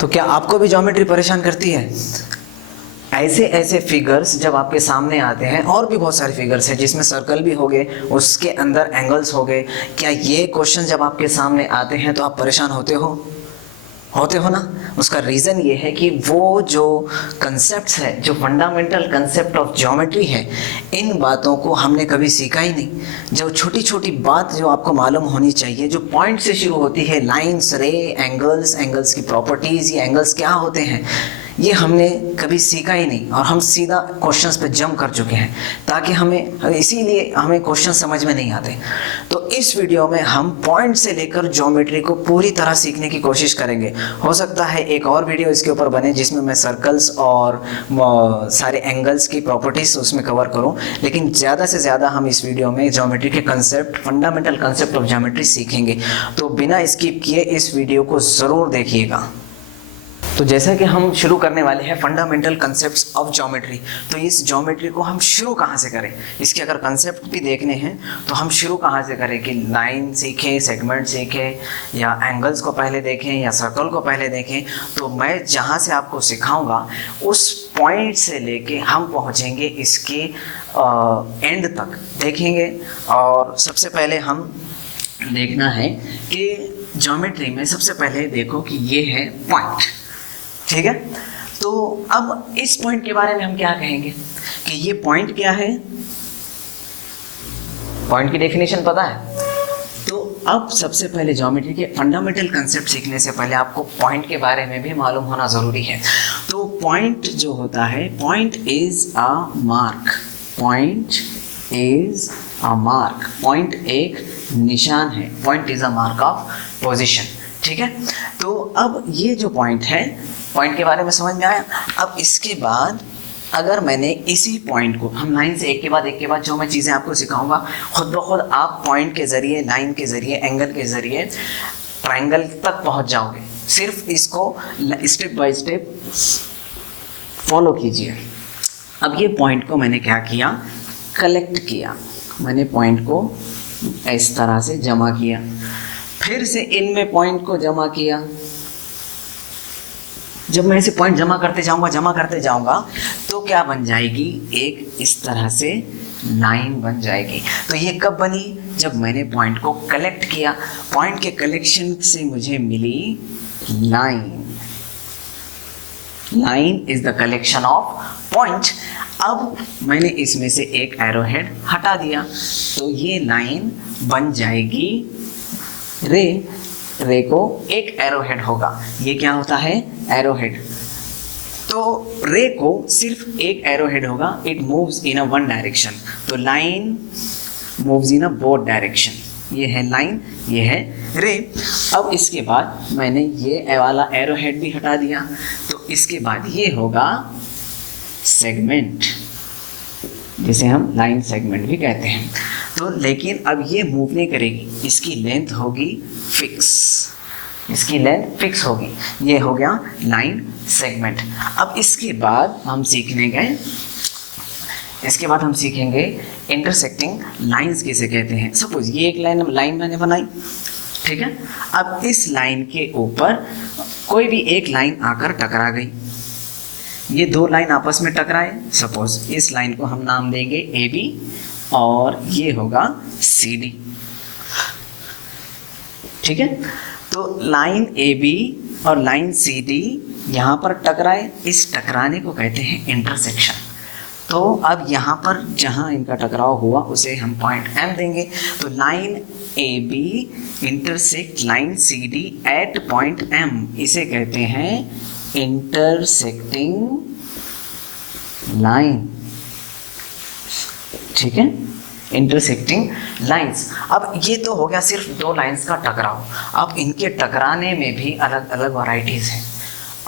तो क्या आपको भी ज्योमेट्री परेशान करती है? ऐसे ऐसे फिगर्स जब आपके सामने आते हैं, और भी बहुत सारे फिगर्स हैं जिसमें सर्कल भी हो गए, उसके अंदर एंगल्स हो गए, क्या ये क्वेश्चन जब आपके सामने आते हैं तो आप परेशान होते हो ना? उसका रीज़न ये है कि वो जो कंसेप्ट्स है, जो फंडामेंटल कंसेप्ट ऑफ ज्योमेट्री है, इन बातों को हमने कभी सीखा ही नहीं। जो छोटी छोटी बात जो आपको मालूम होनी चाहिए, जो पॉइंट से शुरू होती है, लाइंस, रे, एंगल्स की प्रॉपर्टीज़, ये एंगल्स क्या होते हैं, ये हमने कभी सीखा ही नहीं, और हम सीधा क्वेश्चंस पे जंप कर चुके हैं, ताकि इसीलिए हमें क्वेश्चन समझ में नहीं आते। तो इस वीडियो में हम पॉइंट से लेकर ज्योमेट्री को पूरी तरह सीखने की कोशिश करेंगे। हो सकता है एक और वीडियो इसके ऊपर बने जिसमें मैं सर्कल्स और सारे एंगल्स की प्रॉपर्टीज उसमें कवर करूं, लेकिन ज़्यादा से ज़्यादा हम इस वीडियो में ज्योमेट्री के concept, fundamental concept of geometry सीखेंगे। तो बिना स्किप किए इस वीडियो को ज़रूर देखिएगा। तो जैसा कि हम शुरू करने वाले हैं फंडामेंटल कंसेप्ट्स ऑफ ज्योमेट्री, तो इस ज्योमेट्री को हम शुरू कहाँ से करें, इसके अगर कंसेप्ट भी देखने हैं तो हम शुरू कहाँ से करें, कि लाइन सीखें, सेगमेंट सीखें, या एंगल्स को पहले देखें, या सर्कल को पहले देखें। तो मैं जहाँ से आपको सिखाऊंगा उस पॉइंट से लेके हम पहुँचेंगे इसके एंड तक देखेंगे। और सबसे पहले हम देखना है कि ज्योमेट्री में सबसे पहले देखो कि ये है पॉइंट, ठीक है। तो अब इस पॉइंट के बारे में हम क्या कहेंगे कि ये पॉइंट क्या है, पॉइंट की डेफिनेशन पता है। तो अब सबसे पहले ज्योमेट्री के फंडामेंटल कंसेप्ट सीखने से पहले आपको पॉइंट के बारे में भी मालूम होना ज़रूरी है। तो पॉइंट जो होता है, point is a mark, point is a mark, point एक निशान है, point is a mark of position, ठीक है। तो अब ये जो पॉइंट है, पॉइंट के बारे में समझ में आया। अब इसके बाद अगर मैंने इसी पॉइंट को, हम लाइन से एक के बाद जो मैं चीज़ें आपको सिखाऊंगा, खुद ब खुद आप पॉइंट के ज़रिए, लाइन के ज़रिए, एंगल के ज़रिए ट्रायंगल तक पहुंच जाओगे। सिर्फ इसको स्टेप बाय स्टेप फॉलो कीजिए। अब ये पॉइंट को मैंने क्या किया, कलेक्ट किया, मैंने पॉइंट को इस तरह से जमा किया, फिर से इनमें पॉइंट को जमा किया। जब मैं ऐसे पॉइंट जमा करते जाऊंगा तो क्या बन जाएगी, एक इस तरह से लाइन बन जाएगी। तो ये कब बनी, जब मैंने पॉइंट को कलेक्ट किया। पॉइंट के कलेक्शन से मुझे मिली line. Line is the collection of point. अब मैंने इसमें से एक एरो हेड हटा दिया, तो ये लाइन बन जाएगी रे। रे को एक एरो हेड होगा, ये क्या होता है, एरो हेड। तो रे को सिर्फ एक एरो हेड होगा, it moves in a one direction. तो line moves in a both direction. ये है लाइन, ये है रे। अब इसके बाद मैंने ये वाला एरो हेड भी हटा दिया, तो इसके बाद ये होगा सेगमेंट, जिसे हम लाइन सेगमेंट भी कहते हैं। तो लेकिन अब ये मूव नहीं करेगी, इसकी लेंथ होगी फिक्स, इसकी लेंथ फिक्स होगी। ये हो गया लाइन सेगमेंट। अब इसके बाद हम सीखेंगे इंटरसेक्टिंग लाइंस किसे कहते हैं। सपोज ये एक लाइन मैंने बनाई, ठीक है। अब इस लाइन के ऊपर कोई भी एक लाइन आकर टकरा गई, ये दो लाइन आपस में टकराए। सपोज इस लाइन को हम नाम देंगे ए बी, और ये होगा सी डी, ठीक है। तो लाइन ए बी और लाइन सी डी यहाँ पर टकराए, इस टकराने को कहते हैं इंटरसेक्शन। तो अब यहाँ पर जहाँ इनका टकराव हुआ उसे हम पॉइंट एम देंगे। तो line A B intersect line C D at point M, इसे कहते हैं इंटरसेक्टिंग लाइन, ठीक है, इंटरसेक्टिंग लाइंस। अब ये तो हो गया सिर्फ दो लाइंस का टकराव। अब इनके टकराने में भी अलग अलग वैरायटीज़ हैं।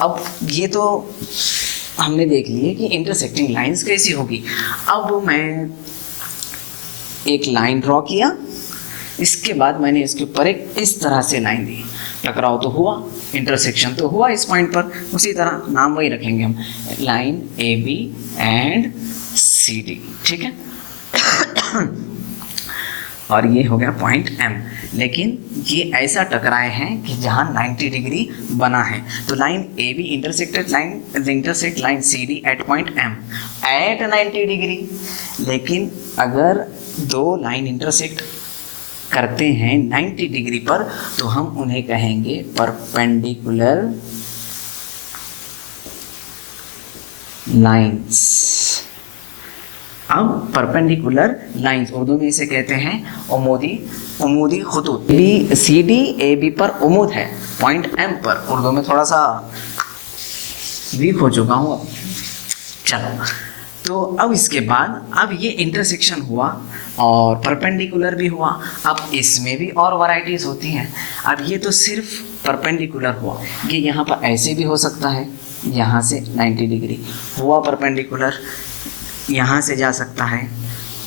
अब ये तो हमने देख लिए कि इंटरसेक्टिंग लाइंस कैसी होगी। अब मैं एक लाइन ड्रॉ किया, इसके बाद मैंने इसके ऊपर एक इस तरह से लाइन दी, टकराव तो हुआ, इंटरसेक्शन तो हुआ इस पॉइंट पर। उसी तरह नाम वही रखेंगे हम, line A B and C D, ठीक है। और ये हो गया पॉइंट M। लेकिन ये ऐसा टकराए हैं कि जहाँ 90 डिग्री बना है। तो line AB intersect line CD at point M at 90 degree. लेकिन अगर दो लाइन इंटरसेक्ट करते हैं 90 डिग्री पर तो हम उन्हें कहेंगे परपेंडिकुलर लाइंस। अब परपेंडिकुलर लाइंस उर्दू में इसे कहते हैं उमूदी खुतूत। CD AB पर उमूद है, पॉइंट M पर। उर्दू में थोड़ा सा वीक हो चुका हूँ अब। चलो, तो अब इसके बाद अब ये इंटरसेक्शन हुआ और परपेंडिकुलर भी हुआ। अब इसमें भी और वैरायटीज होती हैं। अब ये तो सिर्फ परपेंडिकुलर हुआ, ये यहाँ पर ऐसे भी हो सकता है, यहाँ से 90 डिग्री हुआ परपेंडिकुलर, यहाँ से जा सकता है,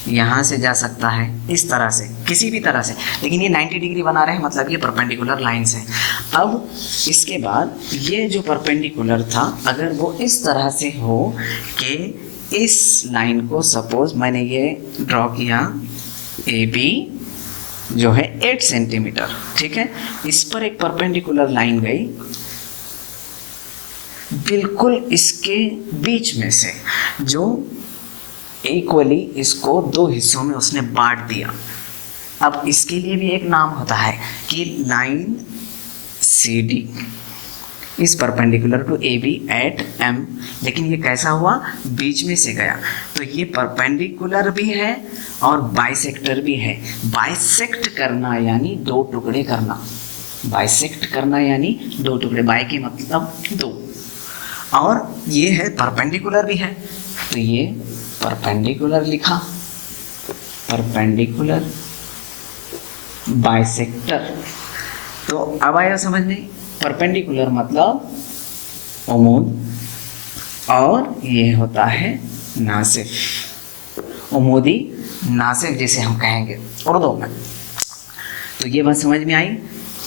यहाँ से जा सकता है, इस तरह से, किसी भी तरह से। लेकिन ये 90 डिग्री बना रहे हैं, मतलब ये परपेंडिकुलर लाइंस है। अब इसके बाद ये जो परपेंडिकुलर था, अगर वो इस तरह से हो कि इस लाइन को सपोज मैंने ये ड्रॉ किया AB जो है 8 सेंटीमीटर, ठीक है, इस पर एक परपेंडिकुलर लाइन गई बिल्कुल इसके बीच में से, जो इक्वली इसको दो हिस्सों में उसने बांट दिया। अब इसके लिए भी एक नाम होता है कि लाइन CD इस perpendicular to AB at M। लेकिन ये कैसा हुआ, बीच में से गया, तो ये परपेंडिकुलर भी है और बाइसेक्टर भी है। बाइसेक्ट करना यानी दो टुकड़े करना, बाइसेक्ट करना यानी दो टुकड़े, बाई के मतलब दो, और ये है परपेंडिकुलर भी है, तो ये परपेंडिकुलर लिखा, परपेंडिकुलर बाइसेक्टर। तो अब आया समझ में, परपेंडिकुलर मतलब उमूद और ये होता है नासिफ, उमूदी नासिफ जिसे हम कहेंगे उर्दू में। तो ये बात समझ में आई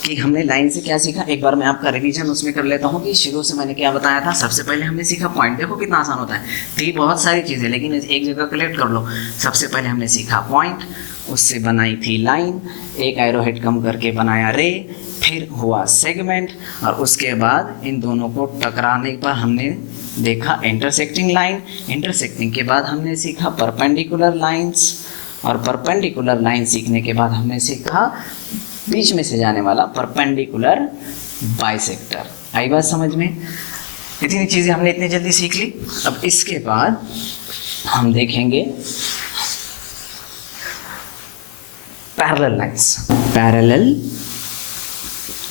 कि हमने लाइन से क्या सीखा। एक बार मैं आपका रिवीजन उसमें कर लेता हूँ कि शुरू से मैंने क्या बताया था। सबसे पहले हमने सीखा पॉइंट, देखो कितना आसान होता है, थी बहुत सारी चीज़ें लेकिन एक जगह कलेक्ट कर लो। सबसे पहले हमने सीखा पॉइंट, उससे बनाई थी लाइन, एक एरो हेड कम करके बनाया रे, फिर हुआ सेगमेंट, और उसके बाद इन दोनों को टकराने पर हमने देखा इंटरसेक्टिंग लाइन। इंटरसेक्टिंग के बाद हमने सीखा परपेंडिकुलर लाइंस, और परपेंडिकुलर लाइन सीखने के बाद हमने सीखा बीच में से जाने वाला परपेंडिकुलर बाइसेक्टर। आई बात समझ में? इतनी चीज़ें हमने इतनी जल्दी सीख ली। अब इसके बाद हम देखेंगे पैरेलल लाइंस। पैरेलल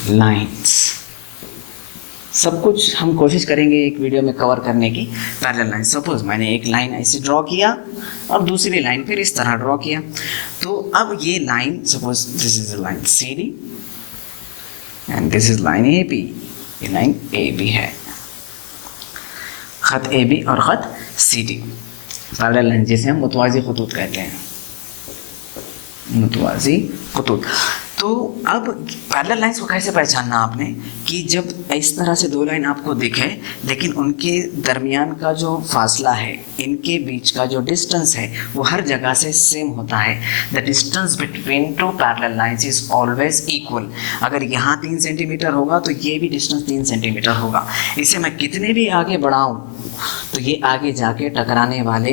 लाइंस सब कुछ हम कोशिश करेंगे एक वीडियो में कवर करने की। पैरेलल लाइन, सपोज मैंने एक लाइन ऐसे ड्रॉ किया और दूसरी लाइन फिर इस तरह ड्रॉ किया, तो अब ये line, suppose this is line CD and this is line AB, ये लाइन AB है, खत AB और खत CD। पैरेलल लाइन जिसे हम मुतवाज़ी खतूत कहते हैं, मुतवाज़ी खतूत। तो अब पैरेलल लाइंस को कैसे पहचानना आपने, कि जब इस तरह से दो लाइन आपको दिखे लेकिन उनके दरमियान का जो फासला है, इनके बीच का जो डिस्टेंस है, वो हर जगह से सेम होता है। The distance between two parallel lines is always equal. अगर यहाँ 3 सेंटीमीटर होगा तो ये भी डिस्टेंस 3 सेंटीमीटर होगा। इसे मैं कितने भी आगे बढ़ाऊँ तो ये आगे जाके टकराने वाले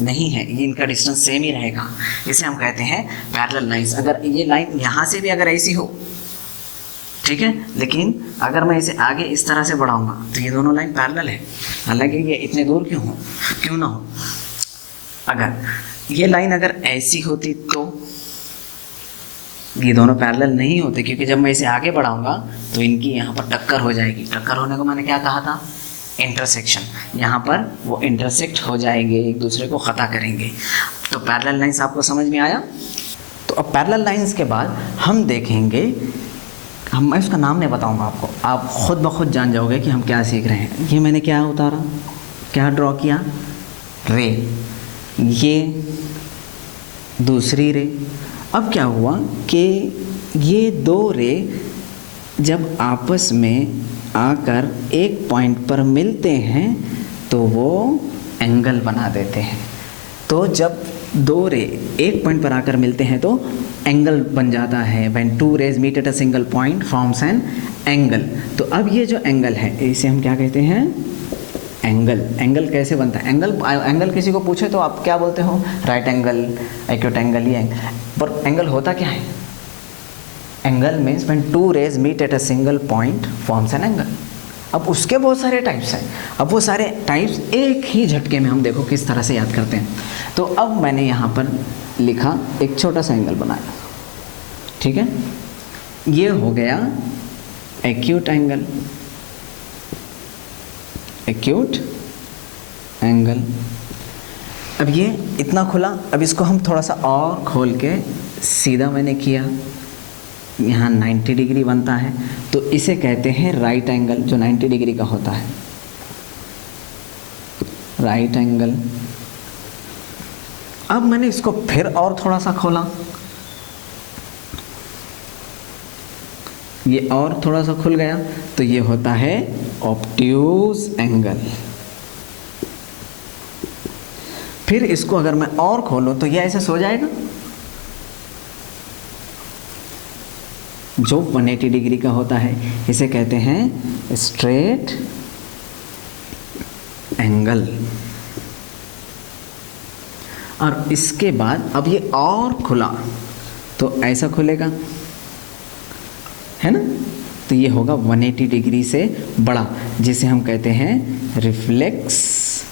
नहीं हैं, ये इनका डिस्टेंस सेम ही रहेगा। इसे हम कहते हैं पैरेलल लाइंस। अगर ये लाइन यहाँ से भी अगर ऐसी हो, ठीक है, लेकिन अगर मैं इसे आगे इस तरह से बढ़ाऊंगा तो ये दोनों लाइन पैरेलल है, हालांकि ये इतने दूर क्यों ना हो। अगर ये लाइन अगर ऐसी होती तो ये दोनों पैरेलल नहीं होते, क्योंकि जब मैं इसे आगे बढ़ाऊंगा तो इनकी यहाँ पर टक्कर हो जाएगी। टक्कर होने को मैंने क्या कहा था, इंटरसेक्शन। यहाँ पर वो इंटरसेक्ट हो जाएंगे, एक दूसरे को ख़ता करेंगे। तो पैरेलल लाइंस आपको समझ में आया। तो अब पैरेलल लाइंस के बाद हम देखेंगे, मैं इसका नाम नहीं बताऊंगा आपको, आप खुद ब खुद जान जाओगे कि हम क्या सीख रहे हैं। ये मैंने क्या उतारा, क्या ड्रॉ किया, रे, ये दूसरी रे। अब क्या हुआ कि ये दो रे जब आपस में आकर एक पॉइंट पर मिलते हैं तो वो एंगल बना देते हैं। तो जब दो रे एक पॉइंट पर आकर मिलते हैं तो एंगल बन जाता है। When two rays meet at a single point forms an angle. तो अब ये जो एंगल है इसे हम क्या कहते हैं, एंगल। एंगल कैसे बनता है, एंगल किसी को पूछे तो आप क्या बोलते हो, राइट एंगल, एक्यूट एंगल, ये एंगल। पर एंगल होता क्या है, angle means when two rays meet at a single point forms an angle. अब उसके बहुत सारे टाइप्स हैं, अब वो सारे टाइप्स एक ही झटके में हम देखो किस तरह से याद करते हैं। तो अब मैंने यहाँ पर लिखा, एक छोटा सा एंगल बनाया, ठीक है, ये हो गया एक्यूट एंगल, एक्यूट एंगल। अब ये इतना खुला, अब इसको हम थोड़ा सा और खोल के सीधा मैंने किया, यहाँ 90 डिग्री बनता है, तो इसे कहते हैं राइट एंगल, जो 90 डिग्री का होता है, राइट एंगल। अब मैंने इसको फिर और थोड़ा सा खोला, ये और थोड़ा सा खुल गया, तो ये होता है ऑब्ट्यूज एंगल। फिर इसको अगर मैं और खोलूं तो ये ऐसे सो जाएगा, जो 180 डिग्री का होता है, इसे कहते हैं स्ट्रेट एंगल। और इसके बाद अब ये और खुला तो ऐसा खुलेगा, है ना, तो ये होगा 180 डिग्री से बड़ा, जिसे हम कहते हैं रिफ्लेक्स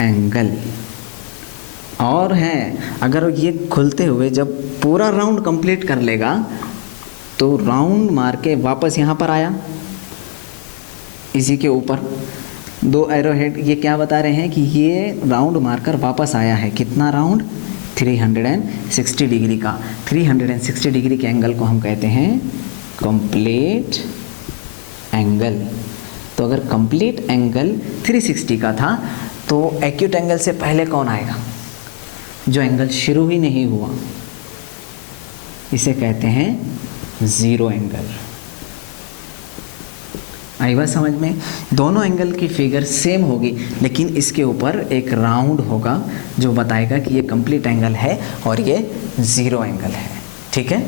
एंगल। और है, अगर ये खुलते हुए जब पूरा राउंड कंप्लीट कर लेगा तो राउंड मार के वापस यहाँ पर आया, इसी के ऊपर दो एरो हेड, ये क्या बता रहे हैं कि ये राउंड मारकर वापस आया है। कितना राउंड, 360 डिग्री का। 360 डिग्री के एंगल को हम कहते हैं कंप्लीट एंगल। तो अगर कंप्लीट एंगल 360 का था तो एक्यूट एंगल से पहले कौन आएगा, जो एंगल शुरू ही नहीं हुआ, इसे कहते हैं ज़ीरो एंगल। आई बात समझ में, दोनों एंगल की फिगर सेम होगी, लेकिन इसके ऊपर एक राउंड होगा जो बताएगा कि ये कंप्लीट एंगल है और ये ज़ीरो एंगल है, ठीक है।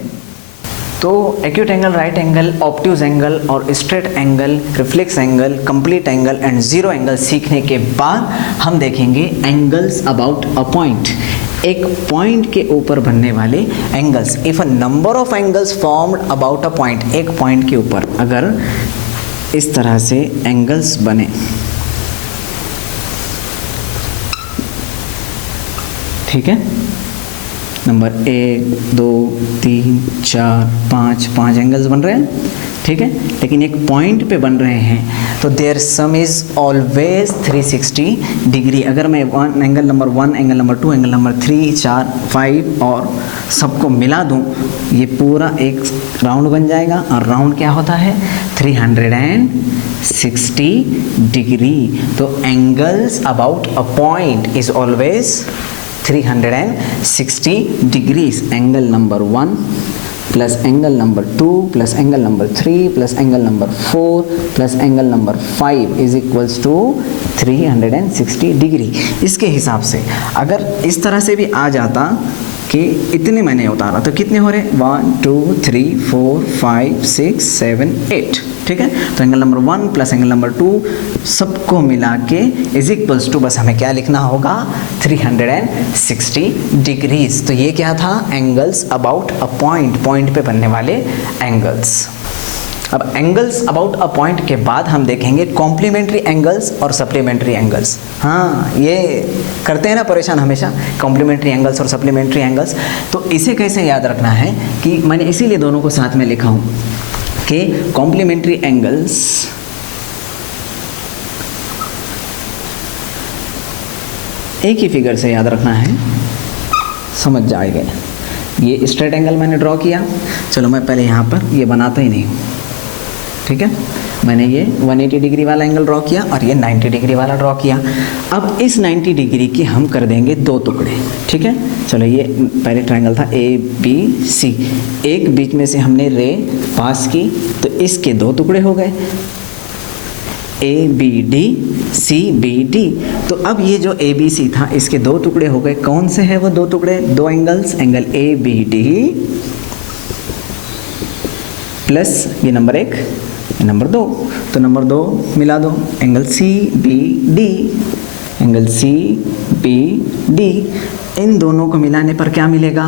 तो acute angle, right angle, obtuse angle और straight angle, reflex angle, complete angle and zero angle सीखने के बाद हम देखेंगे एंगल्स अबाउट अ पॉइंट, एक पॉइंट के ऊपर बनने वाले angles. If a number of angles formed about a point, एक पॉइंट के ऊपर अगर इस तरह से एंगल्स बने, ठीक है, नंबर 1 2 3 4 5 एंगल्स बन रहे हैं, ठीक है, लेकिन एक पॉइंट पे बन रहे हैं, तो their sum is always 360 degree. अगर मैं angle number 1, angle number 2, angle number 3, 4, 5 और सबको मिला दूं, ये पूरा एक राउंड बन जाएगा। और राउंड क्या होता है, 360 डिग्री। तो angles about a point is always 360 degrees. Angle number 1 plus angle number 2 plus angle number 3 plus angle number 4 plus angle number 5 is equals to 360 degree. इसके हिसाब से अगर इस तरह से भी आ जाता कि इतने मैंने उतारा, तो कितने हो रहे, 1 2 3 4 5 6 7 8, ठीक है। तो angle number 1 plus angle number 2 सबको मिला के इज इक्वल्स टू, बस हमें क्या लिखना होगा, 360 डिग्रीज। तो ये क्या था, angles about a point, point पे बनने वाले एंगल्स। अब एंगल्स अबाउट अ पॉइंट के बाद हम देखेंगे कॉम्प्लीमेंट्री एंगल्स और सप्लीमेंट्री एंगल्स। हाँ, ये करते हैं ना परेशान हमेशा, कॉम्प्लीमेंट्री एंगल्स और सप्लीमेंट्री एंगल्स। तो इसे कैसे याद रखना है कि मैंने इसीलिए दोनों को साथ में लिखा हूँ कि कॉम्प्लीमेंट्री एंगल्स एक ही फिगर से याद रखना है, समझ जाएगा। ये स्ट्रेट एंगल मैंने ड्रॉ किया, चलो मैं पहले यहाँ पर ये बनाता ही नहीं हूँ, ठीक है। मैंने ये 180 डिग्री वाला एंगल ड्रॉ किया और ये 90 डिग्री वाला ड्रॉ किया। अब इस 90 डिग्री की हम कर देंगे दो टुकड़े, ठीक है। चलो, ये पहले ट्रायंगल था ABC, एक बीच में से हमने रे पास की, तो इसके दो टुकड़े हो गए। ABD CBD। तो अब ये जो ABC था इसके दो टुकड़े हो गए, कौन से हैं वो दो टुकड़े, दो एंगल्स, एंगल ABD प्लस ये नंबर 1 ये नंबर 2, तो नंबर 2 मिला दो, एंगल CBD, एंगल CBD, इन दोनों को मिलाने पर क्या मिलेगा,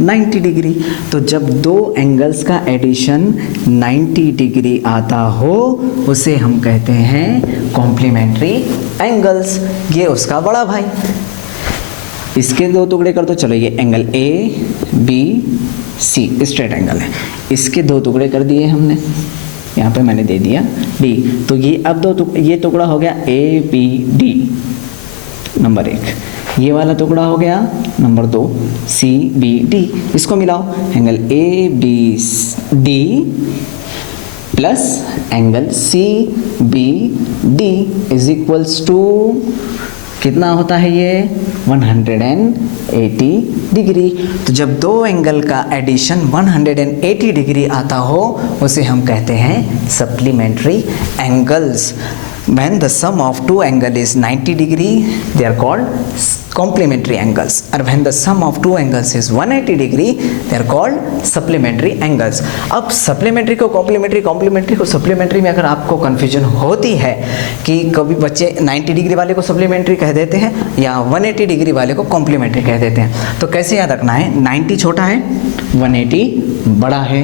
90 डिग्री। तो जब दो एंगल्स का एडिशन 90 डिग्री आता हो उसे हम कहते हैं कॉम्प्लीमेंट्री एंगल्स। ये उसका बड़ा भाई, इसके दो टुकड़े कर दो, चलो ये एंगल ABC स्ट्रेट एंगल है, इसके दो टुकड़े कर दिए हमने, यहाँ पे मैंने दे दिया D, तो ये अब ये टुकड़ा हो गया ABD नंबर 1, ये वाला टुकड़ा हो गया नंबर 2 CBD, इसको मिलाओ, angle ABD plus angle CBD is equals to कितना होता है ये 180 डिग्री। तो जब दो एंगल का एडिशन 180 डिग्री आता हो उसे हम कहते हैं supplementary angles. When the sum of two angle is 90 degree, they are called complementary angles. और when the sum of two angles is 180 degree, they are called supplementary angles. अब supplementary को complementary, complementary को supplementary में अगर आपको confusion होती है कि कभी बच्चे 90 डिग्री वाले को supplementary कह देते हैं या 180 डिग्री वाले को complementary कह देते हैं, तो कैसे याद रखना है, 90 छोटा है 180 बड़ा है,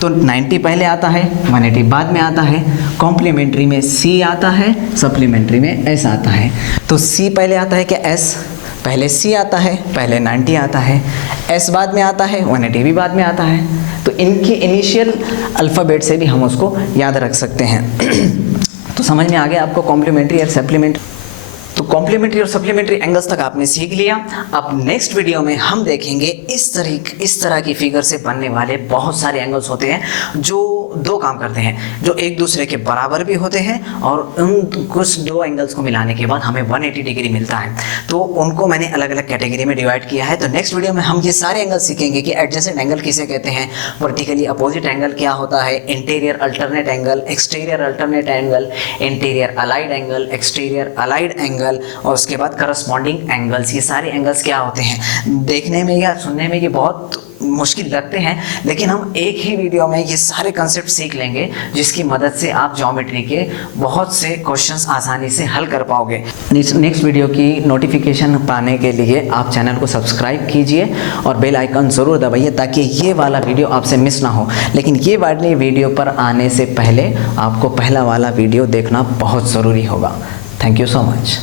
तो 90 पहले आता है 180 बाद में आता है, कॉम्प्लीमेंट्री में C आता है, सप्लीमेंट्री में S आता है। तो C पहले आता है क्या, S पहले C आता है, पहले 90 आता है, S बाद में आता है, 180 भी बाद में आता है, तो इनके इनिशियल अल्फ़ाबेट से भी हम उसको याद रख सकते हैं। तो समझ में आ गया आपको कॉम्प्लीमेंट्री और सप्लीमेंट्री। तो कॉम्प्लीमेंट्री और सप्लीमेंट्री एंगल्स तक आपने सीख लिया। अब नेक्स्ट वीडियो में हम देखेंगे इस तरह की फिगर से बनने वाले बहुत सारे एंगल्स होते हैं जो दो काम करते हैं, जो एक दूसरे के बराबर भी होते हैं और उन कुछ दो एंगल्स को मिलाने के बाद हमें 180 डिग्री मिलता है। तो उनको मैंने अलग अलग कैटेगरी में डिवाइड किया है। तो नेक्स्ट वीडियो में हम ये सारे एंगल सीखेंगे कि एडजेसेंट एंगल किसे कहते हैं, वर्टिकली अपोजिट एंगल क्या होता है, interior alternate angle, exterior alternate angle, interior allied angle, exterior allied angle, और उसके बाद करस्पॉन्डिंग एंगल्स। ये सारे एंगल्स क्या होते हैं, देखने में या सुनने में ये बहुत मुश्किल लगते हैं, लेकिन हम एक ही वीडियो में ये सारे कंसेप्ट सीख लेंगे जिसकी मदद से आप ज्योमेट्री के बहुत से क्वेश्चंस आसानी से हल कर पाओगे। नेक्स्ट वीडियो की नोटिफिकेशन पाने के लिए आप चैनल को सब्सक्राइब कीजिए और बेल आइकन ज़रूर दबाइए ताकि ये वाला वीडियो आपसे मिस ना हो। लेकिन ये वाले वीडियो पर आने से पहले आपको पहला वाला वीडियो देखना बहुत ज़रूरी होगा। Thank you so much.